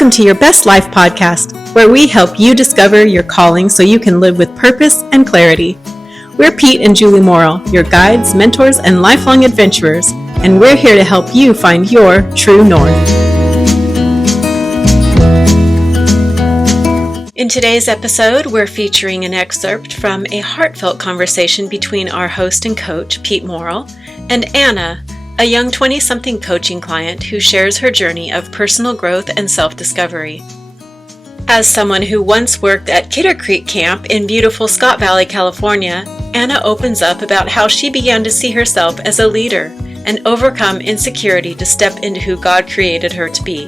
Welcome to Your Best Life podcast, where we help you discover your calling so you can live with purpose and clarity. We're Pete and Julie Morrill, your guides, mentors, and lifelong adventurers, and we're here to help you find your true north. In today's episode, we're featuring an excerpt from a heartfelt conversation between our host and coach, Pete Morrill, and Anna, a young 20-something coaching client who shares her journey of personal growth and self-discovery. As someone who once worked at Kidder Creek Camp in beautiful Scott Valley, California, Anna opens up about how she began to see herself as a leader and overcome insecurity to step into who God created her to be.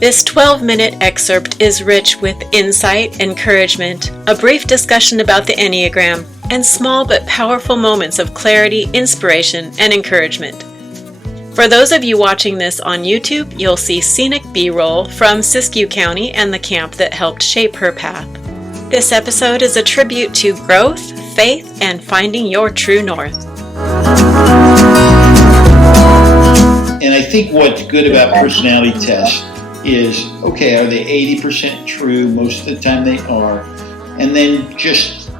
This 12-minute excerpt is rich with insight, encouragement, a brief discussion about the Enneagram, and small but powerful moments of clarity, inspiration, and encouragement. For those of you watching this on YouTube, you'll see scenic B-roll from Siskiyou County and the camp that helped shape her path. This episode is a tribute to growth, faith, and finding your true north. And I think what's good about personality tests is, okay, are they 80% true? Most of the time they are. And then just,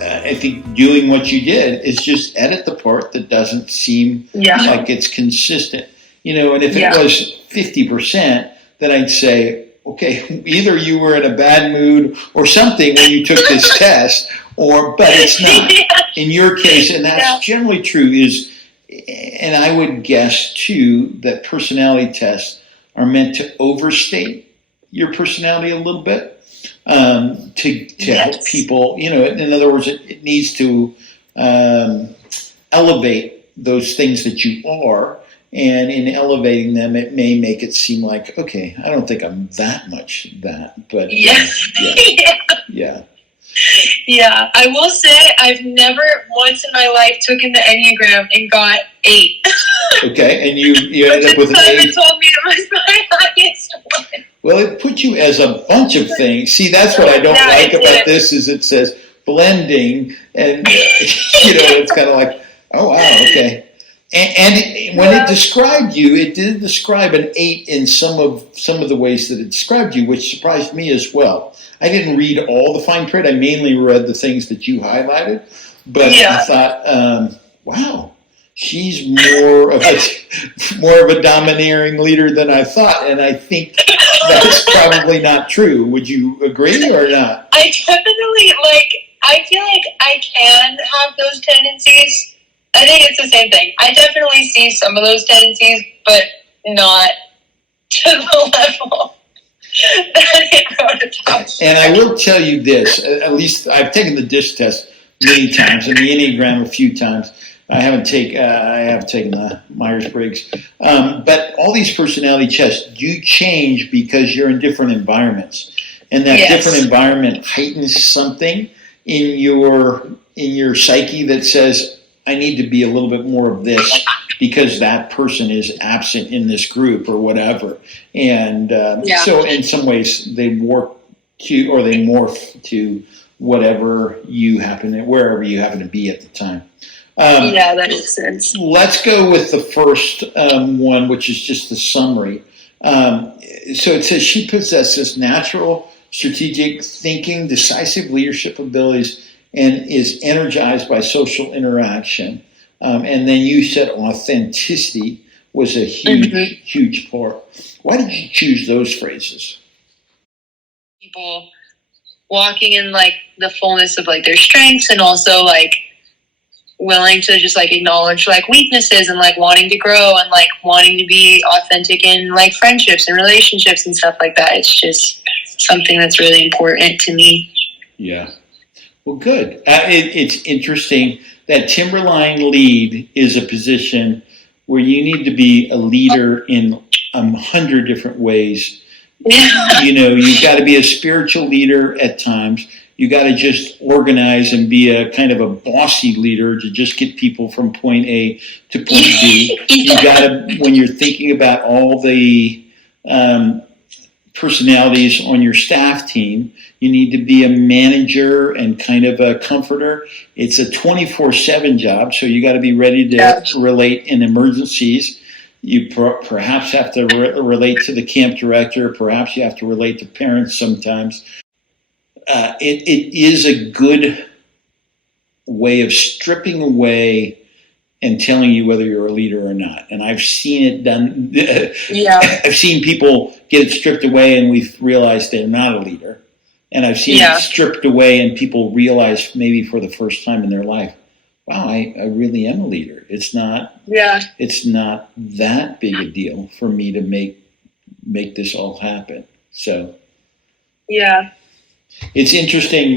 I think doing what you did is just edit the part that doesn't seem like it's consistent. You know, and if it was 50%, then I'd say, okay, either you were in a bad mood or something when you took this test, but it's not. In your case, and that's generally true, and I would guess too that personality tests are meant to overstate your personality a little bit, to help people, you know, in other words, it needs to elevate those things that you are, and in elevating them, it may make it seem like, okay, I don't think I'm that much that, but Yeah, I will say I've never once in my life taken the Enneagram and got 8. Okay, and you ended up with an 8. Simon told me it was my highest one. Well, it put you as a bunch of things. See, that's what I don't like about this, is it says blending, and you know, it's kind of like, oh wow, okay. And when it described you, it did describe an 8 in some of the ways that it described you, which surprised me as well. I didn't read all the fine print. I mainly read the things that you highlighted, but I thought, wow, she's more of a domineering leader than I thought, and I think that's probably not true. Would you agree or not? I definitely I feel like I can have those tendencies. I think it's the same thing. I definitely see some of those tendencies, but not to the level that it wrote about. And I will tell you this, at least I've taken the DISC test many times and the Enneagram a few times. I have taken the Myers-Briggs. But all these personality tests do change because you're in different environments. And that different environment heightens something in your psyche that says, I need to be a little bit more of this because that person is absent in this group or whatever. And so in some ways they morph to wherever you happen to be at the time. That makes sense. Let's go with the first one, which is just the summary. So it says she possesses natural strategic thinking, decisive leadership abilities, and is energized by social interaction. And then you said authenticity was a huge part. Why did you choose those phrases? People walking in the fullness of their strengths, and also willing to just acknowledge weaknesses, and wanting to grow, and wanting to be authentic in friendships and relationships and stuff like that. It's just something that's really important to me. Yeah. Well, good. It's interesting that Timberline lead is a position where you need to be a leader in 100 different ways. You know, you've got to be a spiritual leader at times. You got to just organize and be a kind of a bossy leader to just get people from point A to point B. You got to, when you're thinking about all the personalities on your staff team, you need to be a manager and kind of a comforter. It's a 24/7 job, so you got to be ready to relate in emergencies. You perhaps have to relate to the camp director. Perhaps you have to relate to parents sometimes. It is a good way of stripping away and telling you whether you're a leader or not. And I've seen it done. Yeah. I've seen people get it stripped away and we've realized they're not a leader. And I've seen it stripped away and people realize maybe for the first time in their life, wow, I really am a leader. It's not that big a deal for me to make this all happen. So yeah. It's interesting.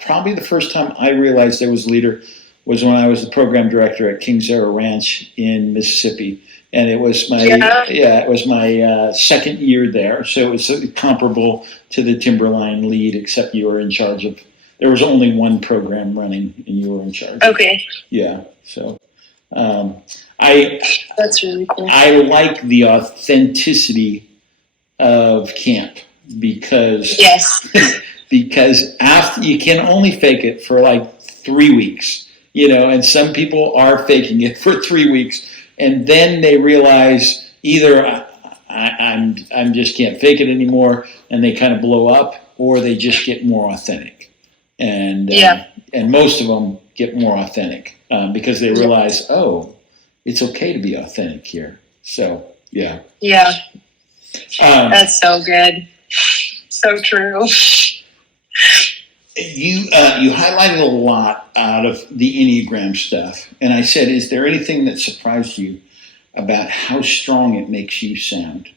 Probably the first time I realized I was a leader was when I was the program director at Kings Arrow Ranch in Mississippi, and it was my second year there. So it was comparable to the Timberline lead, except you were in charge of. There was only one program running, and you were in charge. Okay. Yeah. So that's really cool. I like the authenticity of camp because because after you can only fake it for like 3 weeks. And some people are faking it for 3 weeks, and then they realize either I'm just can't fake it anymore, and they kind of blow up, or they just get more authentic, and most of them get more authentic because they realize, oh, it's okay to be authentic here. So that's so good, so true. You highlighted a lot out of the Enneagram stuff, and I said, is there anything that surprised you about how strong it makes you sound?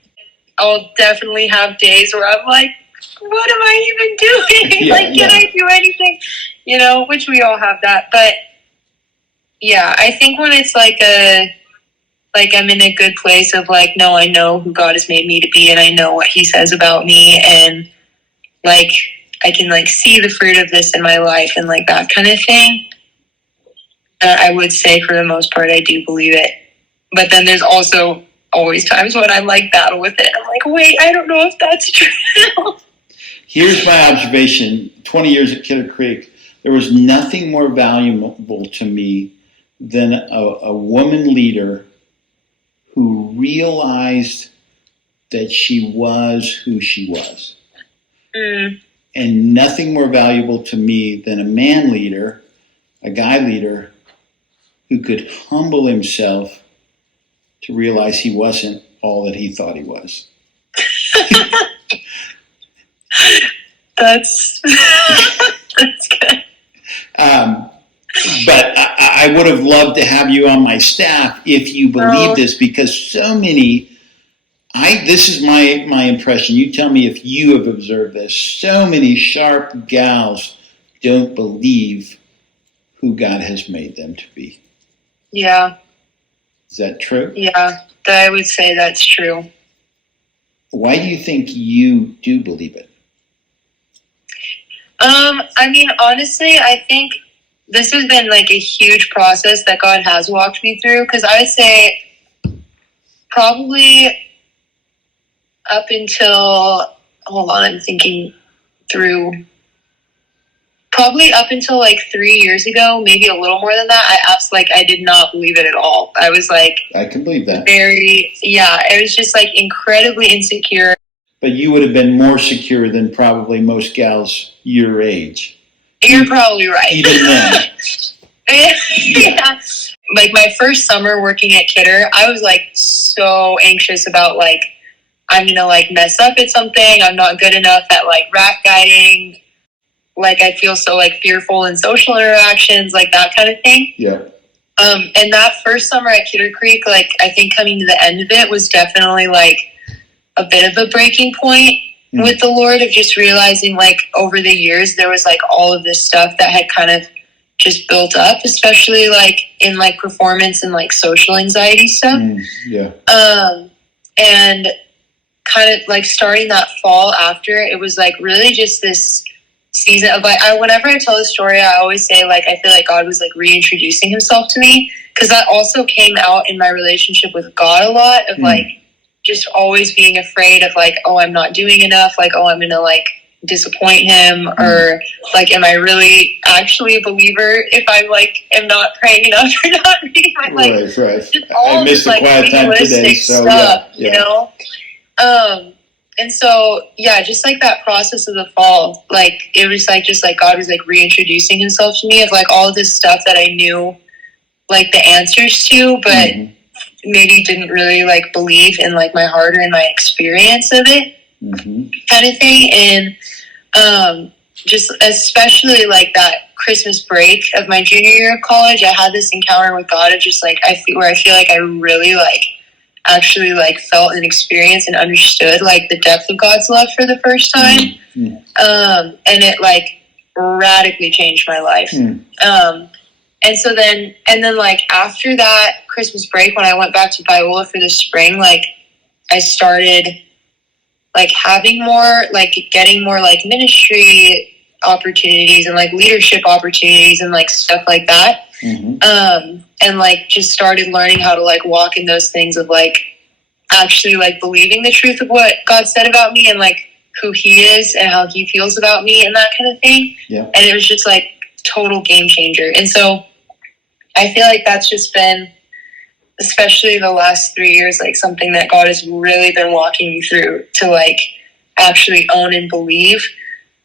I'll definitely have days where I'm like, what am I even doing? Can I do anything? Which we all have that. But yeah, I think when it's I'm in a good place of no, I know who God has made me to be, and I know what He says about me, and I can see the fruit of this in my life and that kind of thing. I would say for the most part, I do believe it. But then there's also always times when I'm battle with it. I'm wait, I don't know if that's true. Here's my observation. 20 years at Kidder Creek, there was nothing more valuable to me than a woman leader who realized that she was who she was. Mm. And nothing more valuable to me than a man leader, a guy leader, who could humble himself to realize he wasn't all that he thought he was. That's good. But I would have loved to have you on my staff if you believe this, because so many. This is my impression. You tell me if you have observed this. So many sharp gals don't believe who God has made them to be. Yeah. Is that true? Yeah, I would say that's true. Why do you think you do believe it? Honestly, I think this has been a huge process that God has walked me through, because I would say probably up until, I'm thinking through, probably up until 3 years ago, maybe a little more than that, I did not believe it at all. I was I can believe that. It was just incredibly insecure. But you would have been more secure than probably most gals your age. You're probably right. Even then. Yeah. My first summer working at Kidder, I was so anxious about I'm gonna mess up at something. I'm not good enough at rack guiding. I feel so fearful in social interactions, that kind of thing. Yeah. And that first summer at Kidder Creek, I think coming to the end of it was definitely a bit of a breaking point with the Lord, of just realizing over the years there was all of this stuff that had kind of just built up, especially in performance and social anxiety stuff. And kind of starting that fall after, it was really just this season of whenever I tell the story, I always say I feel God was reintroducing Himself to me, because that also came out in my relationship with God a lot, of just always being afraid of oh, I'm not doing enough, oh, I'm gonna disappoint him, or like, am I really actually a believer if I'm like am not praying enough or not reading my like right. just all I missed this the quiet time today, so stuff, yeah. you know. And so just like that process of the fall, like it was like just like God was like reintroducing himself to me of like all this stuff that I knew like the answers to, but maybe didn't really like believe in like my heart or in my experience of it, kind of thing. And just especially like that Christmas break of my junior year of college, I had this encounter with God of just like I feel like I really like actually like felt and experienced and understood like the depth of God's love for the first time. And it like radically changed my life. And so then like after that Christmas break, when I went back to Biola for the spring, like I started like having more, like getting more like ministry opportunities and like leadership opportunities and like stuff like that. And like just started learning how to like walk in those things of like actually like believing the truth of what God said about me and like who he is and how he feels about me and that kind of thing. And it was just like total game changer. And so I feel like that's just been, especially the last 3 years, like something that God has really been walking me through to like actually own and believe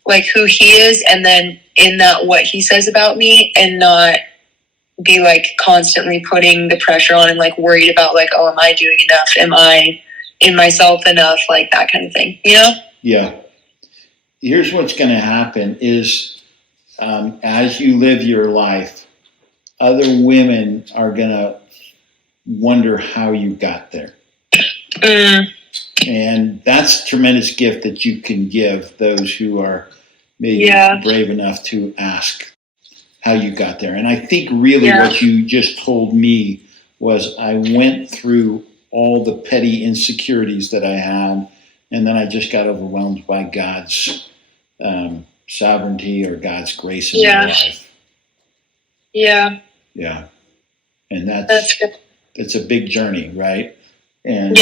like who he is, and then in that what he says about me, and not be like constantly putting the pressure on and like worried about like, oh, am I doing enough? Am I in myself enough? Like that kind of thing, you know? Yeah. Here's what's going to happen is as you live your life, other women are going to wonder how you got there. And that's a tremendous gift that you can give those who are maybe brave enough to ask how you got there. And I think really what you just told me was I went through all the petty insecurities that I had, and then I just got overwhelmed by God's sovereignty or God's grace in my life. Yeah. And that's good. It's a big journey, right? And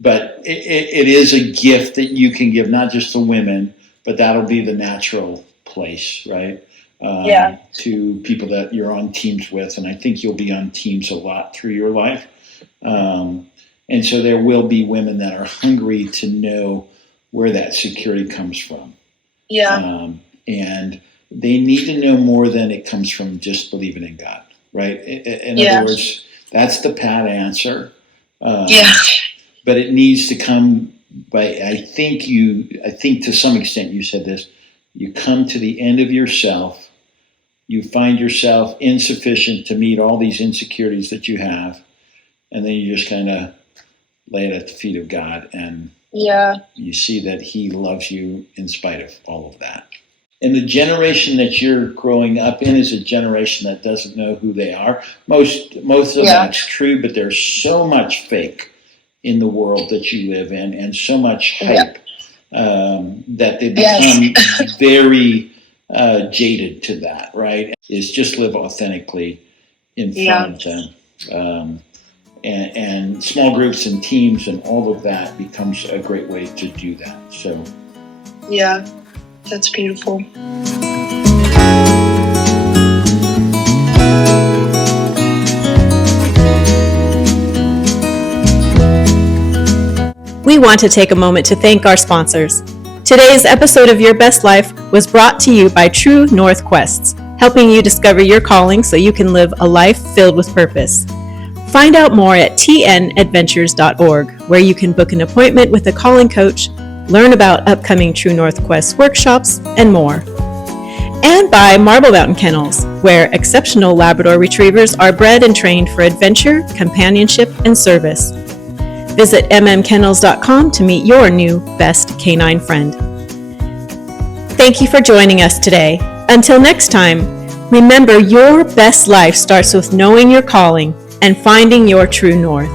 but it is a gift that you can give, not just to women, but that'll be the natural place, right? To people that you're on teams with. And I think you'll be on teams a lot through your life. And so there will be women that are hungry to know where that security comes from. And they need to know more than it comes from just believing in God, right? In other words, that's the pat answer. But it needs to come by, I think to some extent you said this, you come to the end of yourself, you find yourself insufficient to meet all these insecurities that you have, and then you just kind of lay it at the feet of God, and you see that he loves you in spite of all of that. And the generation that you're growing up in is a generation that doesn't know who they are. Most of that's true, but there's so much fake in the world that you live in, and so much hype that they become very jaded to that, right? Is just live authentically in front of them. And small groups and teams and all of that becomes a great way to do that. So that's beautiful. We want to take a moment to thank our sponsors. Today's episode of Your Best Life was brought to you by True North Quests, helping you discover your calling so you can live a life filled with purpose. Find out more at tnadventures.org, where you can book an appointment with a calling coach, learn about upcoming True North Quest workshops, and more. And by Marble Mountain Kennels, where exceptional Labrador Retrievers are bred and trained for adventure, companionship, and service. Visit mmkennels.com to meet your new best canine friend. Thank you for joining us today. Until next time, remember your best life starts with knowing your calling and finding your true north.